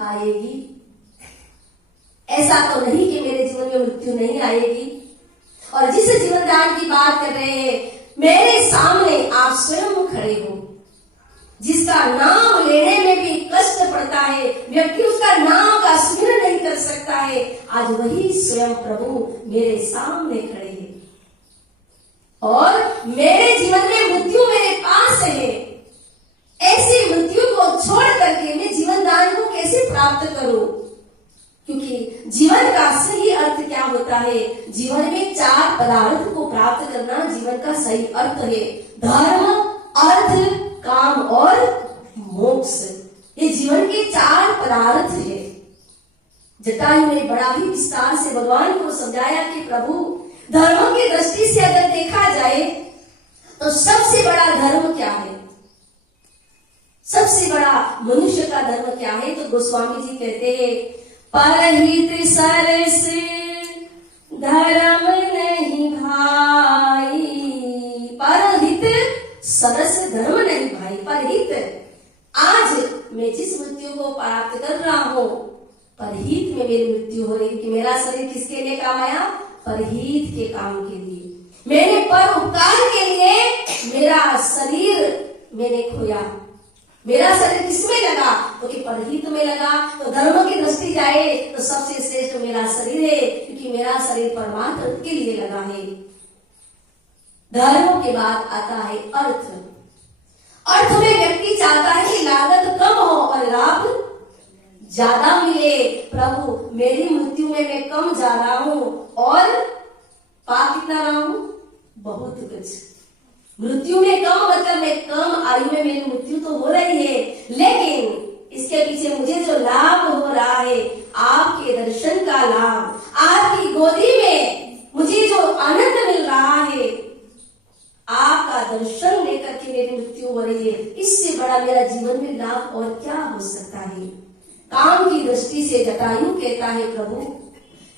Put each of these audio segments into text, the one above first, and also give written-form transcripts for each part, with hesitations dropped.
आएगी। ऐसा तो नहीं कि मेरे जीवन में मृत्यु नहीं आएगी। और जिस जीवन दान की बात कर रहे हैं, मेरे सामने आप स्वयं खड़े हो, जिसका नाम लेने में भी कष्ट पड़ता है, व्यक्ति उसका नाम का स्मरण नहीं कर सकता है, आज वही स्वयं प्रभु मेरे सामने खड़े हैं। और मेरे जीवन में मृत्यु मेरे पास है। ऐसी मृत्यु को छोड़ करके मैं जीवन दान को कैसे प्राप्त करूं? क्योंकि जीवन का सही अर्थ क्या होता है? जीवन में 4 पदार्थ को प्राप्त करना जीवन का सही अर्थ है। धर्म, अर्थ, काम और मोक्ष, ये जीवन के 4 पदार्थ है। जटायु ने बड़ा ही विस्तार से भगवान को समझाया कि प्रभु, धर्म की दृष्टि से अगर देखा जाए तो सबसे बड़ा धर्म क्या है? सबसे बड़ा मनुष्य का धर्म क्या है? तो गोस्वामी जी कहते हैं, परहित सरस धर्म नहीं भाई। परहित सरस धर्म नहीं भाई। परहित, आज मैं जिस मृत्यु को प्राप्त कर रहा हूं, परहित में मेरी मृत्यु हो रही, कि मेरा शरीर किसके लिए काम आया? परहित के काम के लिए। मैंने पर उपकार के लिए मेरा शरीर मैंने खोया। मेरा शरीर किसमें लगा? तो कि परहित में लगा। तो धर्म की दृष्टि जाए तो सबसे श्रेष्ठ मेरा शरीर है, क्योंकि मेरा शरीर परमात्मा के लिए लगा है। धर्म के बाद आता है अर्थ। अर्थ में व्यक्ति चाहता है कि लागत कम हो और लाभ ज्यादा मिले। प्रभु, मेरी मृत्यु में मैं कम जा रहा हूं और पा कितना रहा हूं? बहुत कुछ। मृत्यु में कम मतलब मैं कम आयु में मेरी मृत्यु तो हो रही है, लेकिन इसके पीछे मुझे जो लाभ हो रहा है, आपके दर्शन का लाभ, आपकी गोदी में मुझे जो आनंद मिल रहा है, आपका दर्शन लेकर के मेरी मृत्यु हो रही है, इससे बड़ा मेरा जीवन में लाभ और क्या हो सकता है? काम की दृष्टि से जटायु कहता है, प्रभु,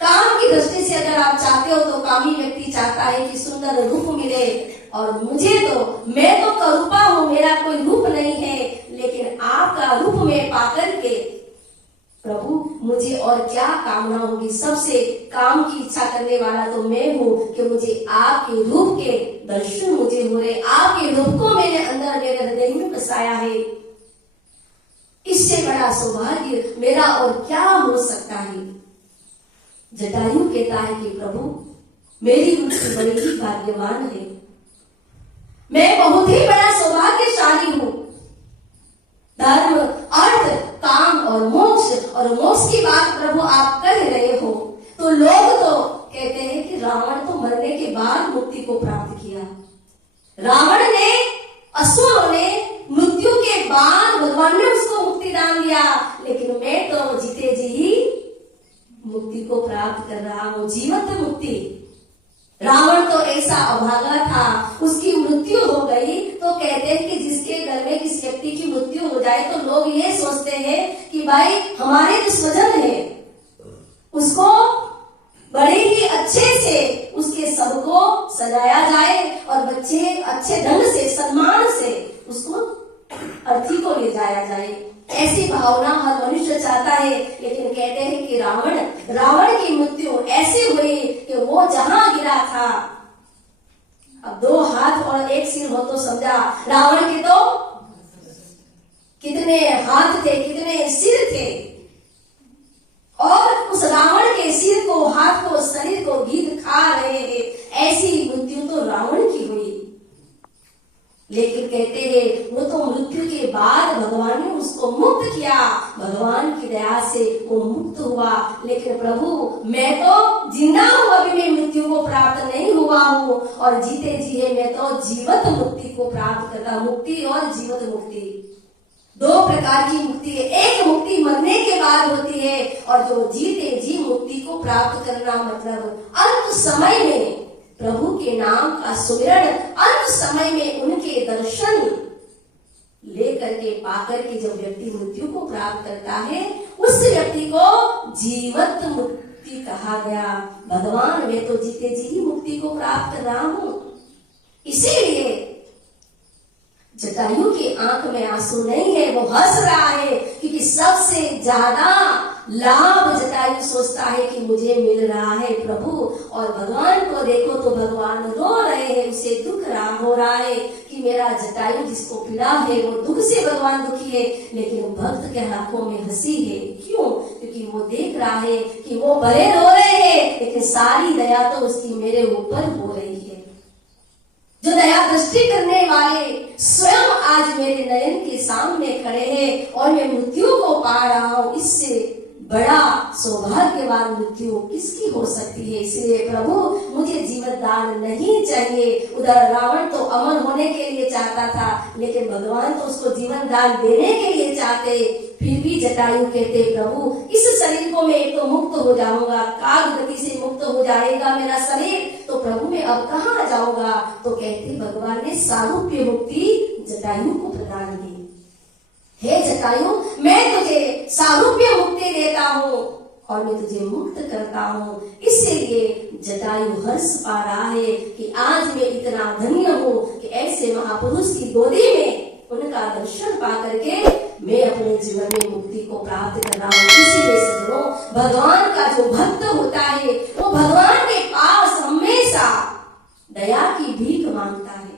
काम की दृष्टि से अगर आप चाहते हो तो कामी व्यक्ति चाहता है कि सुंदर रूप मिले, और मुझे तो, मैं तो करूपा हूं, मेरा कोई रूप नहीं है, लेकिन आपका रूप में पाकर के प्रभु मुझे और क्या कामना होगी? सबसे काम की इच्छा करने वाला तो मैं हूं कि मुझे आपके रूप के दर्शन मुझे हो रहे, आपके रूप को मैंने अंदर मेरे हृदय में बसाया है। इससे बड़ा सौभाग्य मेरा और क्या हो सकता है? जटायु कहता है कि प्रभु, मेरी मृत्यु बड़ी ही भाग्यवान है, मैं बहुत ही बड़ा सौभाग्यशाली हूं। धर्म, अर्थ, काम और मोक्ष की बात प्रभु आप कर रहे हो, तो लोग तो कहते हैं कि रावण तो मरने के बाद मुक्ति को प्राप्त किया। रावण ने, असुरों ने मृत्यु के बाद भगवान ने उसको मुक्ति दान दिया, लेकिन मैं तो जीते जी ही मुक्ति को प्राप्त कर रहा हूं, जीवंत मुक्ति। रावण तो ऐसा अभागा था, उसकी मृत्यु हो गई तो कहते हैं कि जिसके घर में किसी व्यक्ति की मृत्यु हो जाए तो लोग ये सोचते हैं कि भाई हमारे जो स्वजन है उसको बड़े ही अच्छे से उसके सबको सजाया जाए और बच्चे अच्छे ढंग से, सम्मान से उसको अर्थी को ले जाया जाए। ऐसी भावना हर मनुष्य चाहता है, लेकिन कहते हैं कि रावण की मृत्यु ऐसी हुई कि वो जहां गिरा था, अब 2 हाथ और 1 सिर हो तो समझा, रावण के तो कितने हाथ थे, कितने सिर थे, और उस रावण के सिर को, हाथ को, शरीर को गीध खा रहे हैं। ऐसी मृत्यु तो रावण की हुई। लेकिन कहते हैं वो तो मृत्यु के बाद भगवान ने उसको मुक्त किया, भगवान की दया से वो मुक्त हुआ। लेकिन प्रभु, मैं तो जिंदा हूं, अभी मैं मृत्यु को प्राप्त नहीं हुआ हूं, और जीते जी मैं तो जीवत मुक्ति को प्राप्त करता। मुक्ति और जीवत मुक्ति 2 प्रकार की मुक्ति है। एक मुक्ति मरने के बाद होती है, और जो जीते जी मुक्ति को प्राप्त करना मतलब अंत समय में प्रभु के नाम का सुमिरन, अंत समय में उनके दर्शन लेकर के पाकर के जब व्यक्ति मृत्यु को प्राप्त करता है, उस व्यक्ति को जीवत मुक्ति कहा गया। भगवान, मैं तो जीते जी ही मुक्ति को प्राप्त कर रहा हूं। इसीलिए जटायु की आंख में आंसू नहीं है, वो हंस रहा है, क्योंकि सबसे ज्यादा लाभ जटायु सोचता है कि मुझे मिल रहा है प्रभु, और भगवान को देखो तो भगवान रो रहे हैं, उसे दुख हो रहा है कि मेरा जटायु जिसको पीड़ा है वो दुख से भगवान दुखी है, लेकिन भक्त के आंखों में हंसी है। क्यों? क्योंकि वो देख रहा है कि वो भले रो रहे हैं लेकिन सारी दया तो उसकी मेरे ऊपर हो रही है। जो दया दृष्टि करने वाले स्वयं आज मेरे नयन के सामने खड़े हैं और मैं मृत्यु को पा रहा हूं, इससे बड़ा सौभाग्यवान मृत्यु किसकी हो सकती है। इसलिए प्रभु मुझे जीवन दान नहीं चाहिए। उधर रावण तो अमर होने के लिए चाहता था, लेकिन भगवान तो उसको जीवन दान देने के लिए चाहते। फिर भी जटायु कहते प्रभु इस शरीर को मैं एक तो मुक्त हो जाऊंगा, काल गति से मुक्त हो जाएगा मेरा शरीर, तो प्रभु मैं अब कहाँ जाऊंगा। तो कहते भगवान ने सारूप्य मुक्ति जटायु को प्रदान की। हे जटायु, मैं तुझे सारूप्य मुक्ति देता हूँ और मैं तुझे मुक्त करता हूँ। इसीलिए जटायु हर्ष पा रहा है कि आज मैं इतना धन्य हूँ कि ऐसे महापुरुष की गोदी में उनका दर्शन पा करके मैं अपने जीवन में मुक्ति को प्राप्त कर रहा हूँ। इसीलिए सज्जनों, भगवान का जो भक्त होता है वो भगवान के पास हमेशा दया की भीख मांगता है।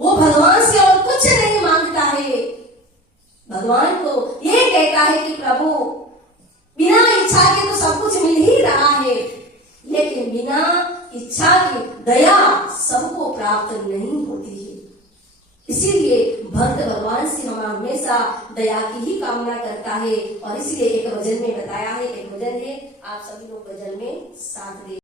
वो भगवान से और कुछ नहीं मांगता है। भगवान को ये कहता है कि प्रभु बिना इच्छा के तो सब कुछ मिल ही रहा है, लेकिन बिना इच्छा की दया सबको प्राप्त नहीं होती है। इसीलिए भक्त भगवान से हम हमेशा दया की ही कामना करता है। और इसीलिए एक भजन में बताया है, एक भजन है, आप सभी लोग भजन में साथ दे।